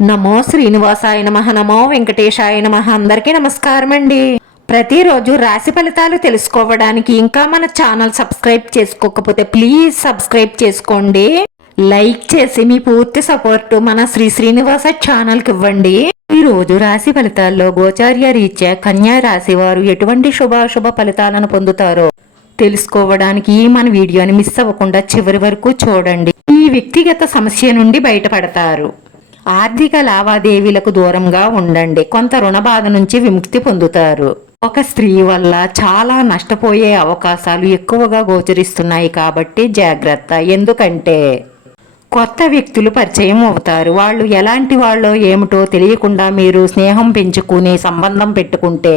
నమో శ్రీనివాసాయ నమః. నమో వెంకటేశాయ నమః. అందరికీ నమస్కారం అండి. ప్రతిరోజు రాశి ఫలితాలు తెలుసుకోవడానికి ఇంకా మన ఛానల్ సబ్స్క్రైబ్ చేసుకోకపోతే ప్లీజ్ సబ్స్క్రైబ్ చేసుకోండి. లైక్ చేసి మీ పూర్తి సపోర్ట్ మన శ్రీనివాస ఛానల్కి ఇవ్వండి. ఈ రోజు రాశి ఫలితాల్లో గోచార్య రీత్యా కన్యా రాశి వారు ఎటువంటి శుభాశుభ ఫలితాలను పొందుతారో తెలుసుకోవడానికి మన వీడియోని మిస్ అవ్వకుండా చివరి వరకు చూడండి. ఈ వ్యక్తిగత సమస్య నుండి బయటపడతారు. ఆర్థిక లావాదేవీలకు దూరంగా ఉండండి. కొంత రుణ బాధ నుంచి విముక్తి పొందుతారు. ఒక స్త్రీ వల్ల చాలా నష్టపోయే అవకాశాలు ఎక్కువగా గోచరిస్తున్నాయి కాబట్టి జాగ్రత్త. ఎందుకంటే కొత్త వ్యక్తులు పరిచయం అవుతారు. వాళ్ళు ఎలాంటి వాళ్ళో ఏమిటో తెలియకుండా మీరు స్నేహం పెంచుకుని సంబంధం పెట్టుకుంటే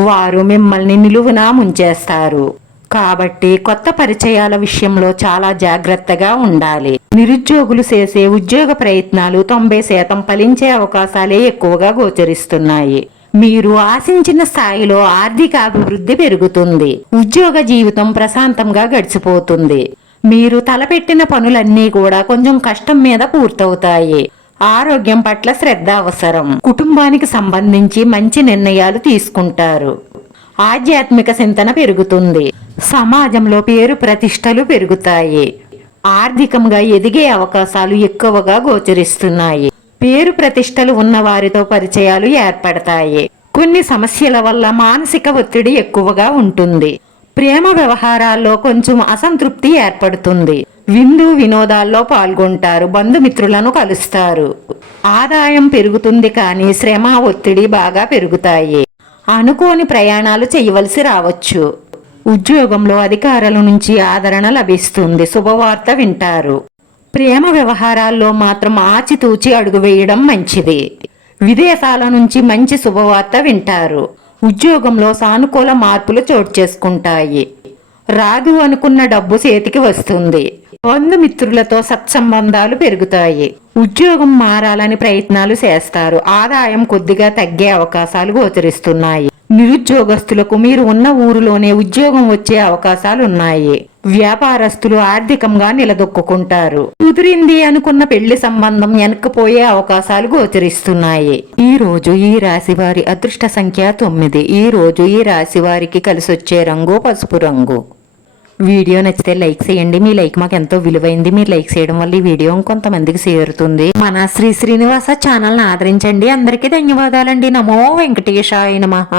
వారు మిమ్మల్ని నిలువునా ముంచేస్తారు. కాబట్టి కొత్త పరిచయాల విషయంలో చాలా జాగ్రత్తగా ఉండాలి. నిరుద్యోగులు చేసే ఉద్యోగ ప్రయత్నాలు 90% ఫలించే అవకాశాలే ఎక్కువగా గోచరిస్తున్నాయి. మీరు ఆశించిన స్థాయిలో ఆర్థిక అభివృద్ధి పెరుగుతుంది. ఉద్యోగ జీవితం ప్రశాంతంగా గడిచిపోతుంది. మీరు తలపెట్టిన పనులన్నీ కూడా కొంచెం కష్టం మీద పూర్తవుతాయి. ఆరోగ్యం పట్ల శ్రద్ధ అవసరం. కుటుంబానికి సంబంధించి మంచి నిర్ణయాలు తీసుకుంటారు. ఆధ్యాత్మిక చింతన పెరుగుతుంది. సమాజంలో పేరు ప్రతిష్టలు పెరుగుతాయి. ఆర్థికంగా ఎదిగే అవకాశాలు ఎక్కువగా గోచరిస్తున్నాయి. పేరు ప్రతిష్టలు ఉన్న వారితో పరిచయాలు ఏర్పడతాయి. కొన్ని సమస్యల వల్ల మానసిక ఒత్తిడి ఎక్కువగా ఉంటుంది. ప్రేమ వ్యవహారాల్లో కొంచెం అసంతృప్తి ఏర్పడుతుంది. విందు వినోదాల్లో పాల్గొంటారు. బంధుమిత్రులను కలుస్తారు. ఆదాయం పెరుగుతుంది కానీ శ్రమ ఒత్తిడి బాగా పెరుగుతాయి. అనుకోని ప్రయాణాలు చేయవలసి రావచ్చు. ఉద్యోగంలో అధికారుల నుంచి ఆదరణ లభిస్తుంది. శుభవార్త వింటారు. ప్రేమ వ్యవహారాల్లో మాత్రం ఆచితూచి అడుగు వేయడం మంచిది. విదేశాల నుంచి మంచి శుభవార్త వింటారు. ఉద్యోగంలో సానుకూల మార్పులు చోటు చేసుకుంటాయి. రాదు అనుకున్న డబ్బు చేతికి వస్తుంది. బంధుమిత్రులతో సత్సంబంధాలు పెరుగుతాయి. ఉద్యోగం మారాలని ప్రయత్నాలు చేస్తారు. ఆదాయం కొద్దిగా తగ్గే అవకాశాలు గోచరిస్తున్నాయి. నిరుద్యోగస్తులకు మీరు ఉన్న ఊరిలోనే ఉద్యోగం వచ్చే అవకాశాలు ఉన్నాయి. వ్యాపారస్తులు ఆర్థికంగా నిలదొక్కుంటారు. కుదిరింది అనుకున్న పెళ్లి సంబంధం వెనక్కిపోయే అవకాశాలు గోచరిస్తున్నాయి. ఈ రోజు ఈ రాశి వారి అదృష్ట సంఖ్య 9. ఈ రోజు ఈ రాశి వారికి కలిసొచ్చే రంగు పసుపు రంగు. వీడియో నచ్చితే లైక్ చేయండి. మీ లైక్ మాకు ఎంతో విలువైంది. మీరు లైక్ చేయడం వల్ల ఈ వీడియో కొంతమందికి చేరుతుంది. మన శ్రీనివాస ఛానల్ని ఆదరించండి. అందరికీ ధన్యవాదాలండి. నమో వెంకటేశాయ నమః.